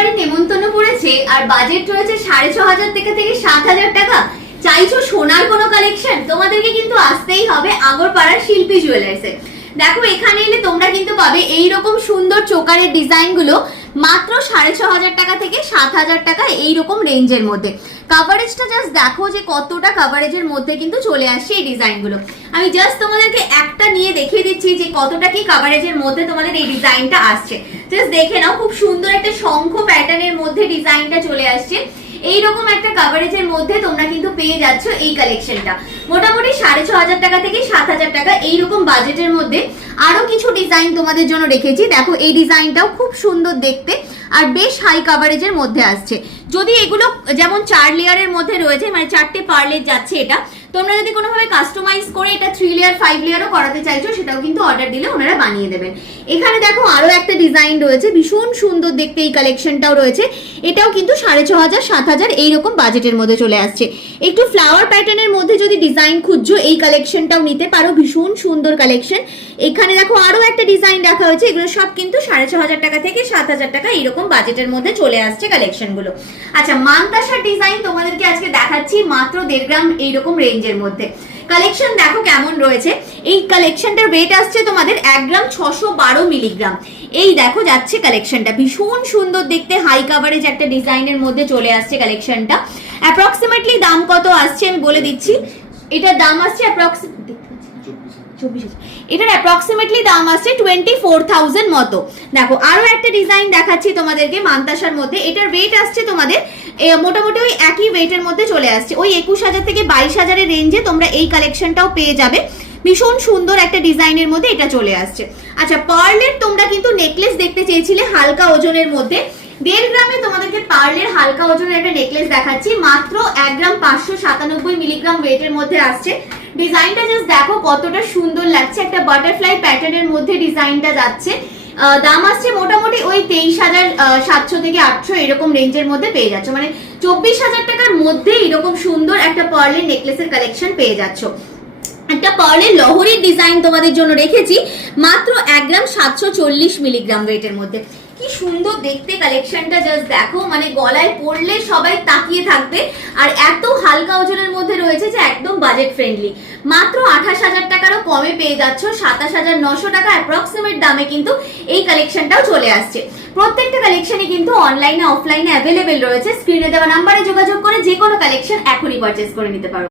বাড়ি নেমন্তন্ন পড়েছে আর বাজেট রয়েছে 6,500 থেকে 7,000 টাকা। চাইছো সোনার কোনো কালেকশন, তোমাদেরকে কিন্তু আসতেই হবে আগরপাড়ার শিল্পী জুয়েলার্সে। দেখো এখানে এলে তোমরা কিন্তু পাবে এইরকম সুন্দর চোকারের ডিজাইন গুলো মাত্র 6,500 টাকা থেকে 7,000 টাকা এইরকম রেঞ্জের মধ্যে। কাভারেজটা জাস্ট দেখো যে কতটা কাভারেজের মধ্যে কিন্তু চলে আসছে এই ডিজাইনগুলো। আমি জাস্ট তোমাদেরকে একটা নিয়ে দেখিয়ে দিচ্ছি যে কতটা কি কাভারেজের মধ্যে তোমাদের এই ডিজাইনটা আসছে। জাস্ট দেখে নাও, খুব সুন্দর একটা শঙ্খ প্যাটার্নের মধ্যে ডিজাইনটা চলে আসছে। এইরকম একটা কাভারেজের মধ্যে তোমরা কিন্তু পেয়ে যাচ্ছ এই কালেকশনটা মোটামুটি 6,500 টাকা থেকে 7,000 টাকা এইরকম বাজেটের মধ্যে। আরো কিছু ডিজাইন তোমাদের জন্য রেখেছি, দেখো এই ডিজাইনটাও খুব সুন্দর দেখতে আর বেশ হাই কাভারেজের মধ্যে আসছে। যদি এগুলো যেমন 4 লেয়ারের মধ্যে রয়েছে, মানে 4টে পার্লের যাচ্ছে এটা, তোমরা যদি কোনোভাবে কাস্টমাইজ করে এটা 3 লেয়ার 5 লেয়ারও করাতে চাইছো সেটাও কিন্তু অর্ডার দিলে ওনারা বানিয়ে দেবেন। এখানে দেখো আরো একটা ডিজাইন রয়েছে, ভীষণ সুন্দর দেখতে এই কালেকশনটাও রয়েছে। এটাও কিন্তু 6,500 7,000 এইরকম বাজেটের মধ্যে চলে আসছে। একটু ফ্লাওয়ার প্যাটার্নের মধ্যে যদি ডিজাইন খুঁজছো এই কালেকশনটাও নিতে পারো, ভীষণ সুন্দর কালেকশন। এখানে দেখো আরো একটা ডিজাইন রাখা হয়েছে, এগুলো সব কিন্তু 6,500 টাকা থেকে 7,000 টাকা এইরকম বাজেটের মধ্যে চলে আসছে কালেকশন গুলো। আচ্ছা, মানতাসার ডিজাইন তোমাদেরকে আজকে দেখাচ্ছি মাত্র 1.5 গ্রাম এইরকম রেঞ্জের মধ্যে। কালেকশন দেখো কেমন রয়েছে। এই কালেকশনটার ওয়েট আসছে তোমাদের 1 গ্রাম 612 মিলিগ্রাম। এই দেখো যাচ্ছে কালেকশনটা, ভীষণ সুন্দর দেখতে হাই কাভারেজ একটা ডিজাইনের মধ্যে চলে আসছে কালেকশনটা। অ্যাপ্রক্সিমেটলি দাম কত আসছে আমি বলে দিচ্ছি। এটার দাম আসছে এটার অ্যাপ্রক্সিমেটলি দাম আসছে 24,000 মতো। দেখো আরো একটা ডিজাইন দেখাচ্ছি তোমাদেরকে মানতাসার মধ্যে। এটার ওয়েট আসছে তোমাদের মোটামুটি ওই একই ওয়েটের মধ্যে চলে আসছে, ওই 21,000 থেকে 22,000 রেঞ্জে তোমরা এই কালেকশনটাও পেয়ে যাবে। ভীষণ সুন্দর একটা ডিজাইনের মধ্যে এটা চলে আসছে। আচ্ছা, পার্লের তোমরা কিন্তু নেকলেস দেখতে চেয়েছিলে হালকা ওজনের মধ্যে। 1.5 গ্রামে তোমাদেরকে পার্লের হালকা ওজনের একটা নেকলেস দেখাচ্ছি মাত্র 1 গ্রাম 597 মিলিগ্রাম ওয়েটের মধ্যে আসছে। ডিজাইনটা জাস্ট দেখো কতটা সুন্দর লাগছে, একটা বাটারফ্লাই প্যাটার্নের মধ্যে ডিজাইনটা যাচ্ছে। দাম আসছে মোটামুটি ওই 23,700 থেকে 800 এরকম রেঞ্জের মধ্যে পেয়ে যাচ্ছ, মানে 24,000 টাকার মধ্যে এরকম সুন্দর একটা পার্লের নেকলেসের কালেকশন পেয়ে যাচ্ছ। একটা পার্লের লহরির ডিজাইন তোমাদের জন্য রেখেছি মাত্র 1 গ্রাম 740 মিলিগ্রাম ওয়েটের মধ্যে। কি সুন্দর দেখতে কালেকশনটা, জাস্ট দেখো, মানে গলায় পরলে সবাই তাকিয়ে থাকবে। আর এত হালকা ওজনের মধ্যে রয়েছে যে একদম বাজেট ফ্রেন্ডলি। মাত্র 28,000 টাকারও কমে পেয়ে যাচ্ছ, 27,900 টাকা অ্যাপ্রক্সিমেট দামে কিন্তু এই কালেকশনটাও চলে আসছে। প্রত্যেকটা কালেকশনই কিন্তু অনলাইনে অফলাইনে অ্যাভেলেবেল রয়েছে। স্ক্রিনে দেওয়া নাম্বারে যোগাযোগ করে যে কোনো কালেকশন এখনই পারচেস করে নিতে পারো।